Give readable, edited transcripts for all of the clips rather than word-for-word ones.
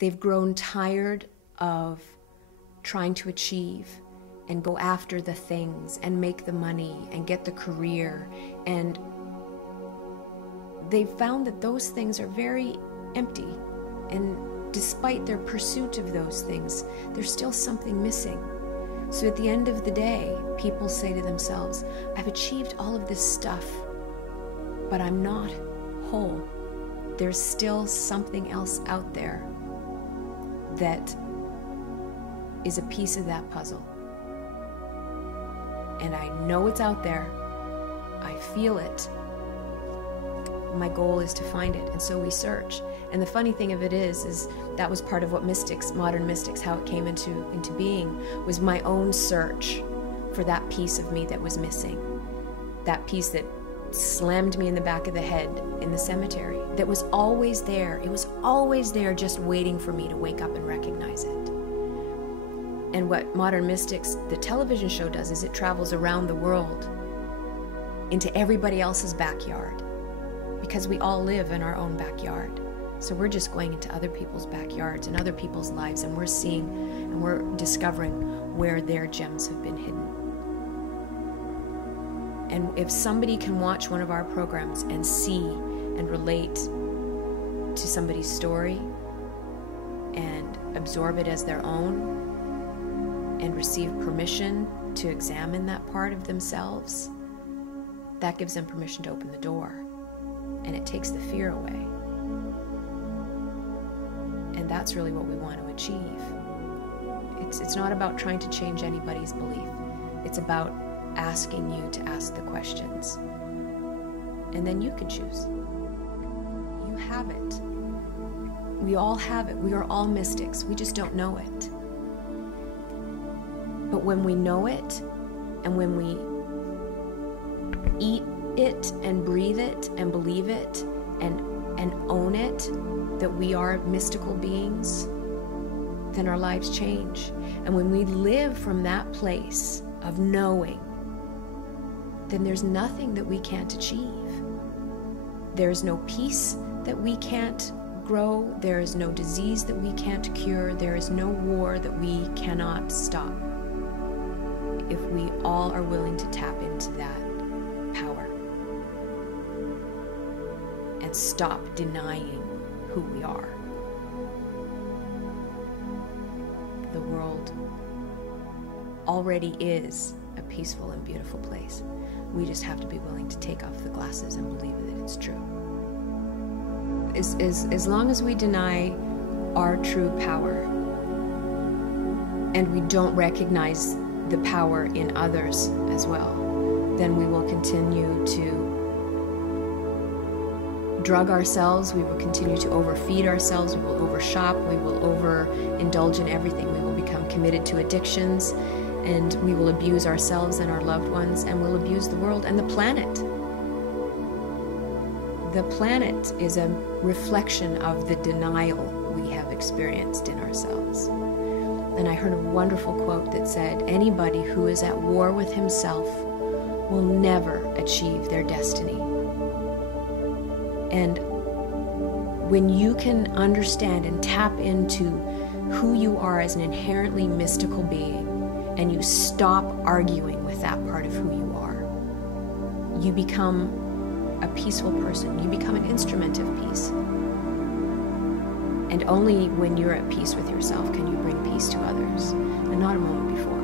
They've grown tired of trying to achieve and go after the things and make the money and get the career. And they've found that those things are very empty. And despite their pursuit of those things, there's still something missing. So at the end of the day, people say to themselves, I've achieved all of this stuff, but I'm not whole. There's still something else out there that is a piece of that puzzle. And I know it's out there. I feel it. My goal is to find it, and so we search. And the funny thing of it is that was part of what mystics, modern mystics, how it came into being, was my own search for that piece of me that was missing. That piece that slammed me in the back of the head in the cemetery, that was always there. It was always there, just waiting for me to wake up and recognize it. And what Modern Mystics, the television show, does is it travels around the world into everybody else's backyard, because we all live in our own backyard. So we're just going into other people's backyards and other people's lives, and we're seeing and we're discovering where their gems have been hidden. And if somebody can watch one of our programs and see and relate to somebody's story and absorb it as their own and receive permission to examine that part of themselves, that gives them permission to open the door. And it takes the fear away. And that's really what we want to achieve. It's not about trying to change anybody's belief. It's about asking you to ask the questions. And then you can choose. You have it. We all have it. We are all mystics. We just don't know it. But when we know it, and when we eat it and breathe it and believe it and own it, that we are mystical beings, then our lives change. And when we live from that place of knowing, then there's nothing that we can't achieve. There's no peace that we can't grow. There is no disease that we can't cure. There is no war that we cannot stop, if we all are willing to tap into that power and stop denying who we are. The world already is a peaceful and beautiful place. We just have to be willing to take off the glasses and believe that it's true. As long as we deny our true power and we don't recognize the power in others as well, then we will continue to drug ourselves, we will continue to overfeed ourselves, we will overshop, we will overindulge in everything. We will become committed to addictions, and we will abuse ourselves and our loved ones, and we'll abuse the world and the planet. The planet is a reflection of the denial we have experienced in ourselves. And I heard a wonderful quote that said, anybody who is at war with himself will never achieve their destiny. And when you can understand and tap into who you are as an inherently mystical being, and you stop arguing with that part of who you are, you become a peaceful person. You become an instrument of peace. And only when you're at peace with yourself can you bring peace to others, and not a moment before.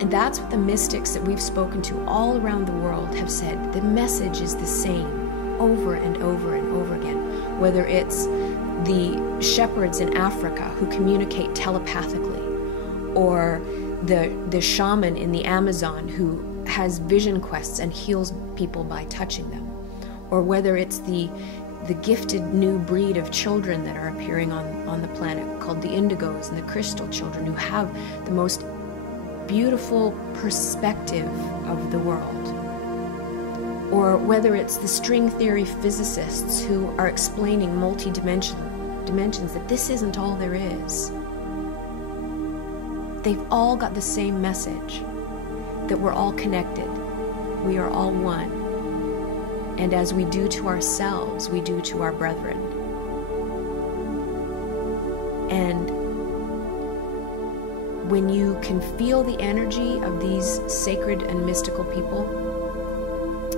And that's what the mystics that we've spoken to all around the world have said. The message is the same over and over and over again. Whether it's the shepherds in Africa who communicate telepathically, or the shaman in the Amazon who has vision quests and heals people by touching them, or whether it's the gifted new breed of children that are appearing on the planet called the indigos and the crystal children, who have the most beautiful perspective of the world, or whether it's the string theory physicists who are explaining dimensions, that this isn't all there is. They've all got the same message, that we're all connected, we are all one, and as we do to ourselves, we do to our brethren. And when you can feel the energy of these sacred and mystical people,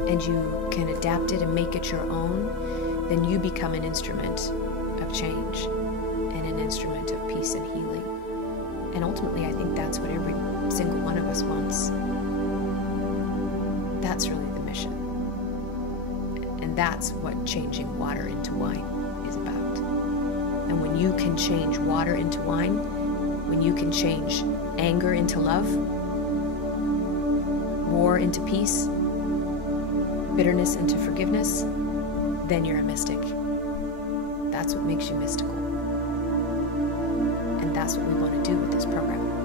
and you can adapt it and make it your own, then you become an instrument of change and an instrument of peace and healing. And ultimately, I think that's what every single one of us wants. That's really the mission. And that's what changing water into wine is about. And when you can change water into wine, when you can change anger into love, war into peace, bitterness into forgiveness, then you're a mystic. That's what makes you mystical. And that's what we want to do with this program.